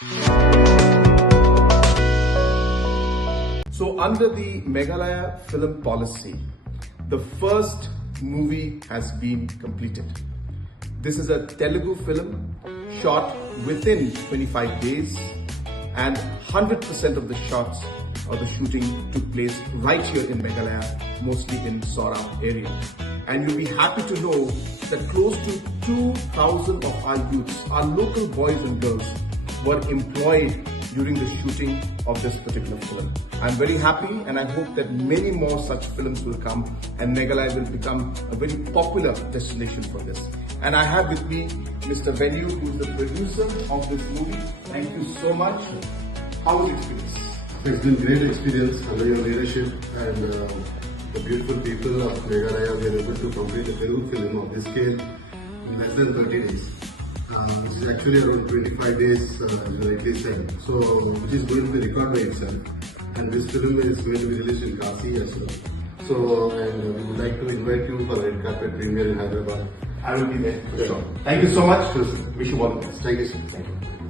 So under the Meghalaya film policy, the first movie has been completed. This is a Telugu film shot within 25 days and 100% of the shots or the shooting took place right here in Meghalaya, mostly in Sohra area. And you'll be happy to know that close to 2,000 of our youths, our local boys and girls, were employed during the shooting of this particular film. I'm very happy and I hope that many more such films will come and Meghalaya will become a very popular destination for this. And I have with me Mr. Venu, who is the producer of this movie. Thank you so much. How was the experience? It's been great experience under your leadership and the beautiful people of Meghalaya. We are able to complete a Telugu film of this scale in less than 30 days. Which is actually around 25 days, as you rightly said. So, which is going to be record by itself. And this film is going to be released in Kasi as well. So, and we would like to invite you for a red carpet premiere in Hyderabad. I will be there for sure. Thank you so much. Wish you all the best. Thank you, sir. Thank you.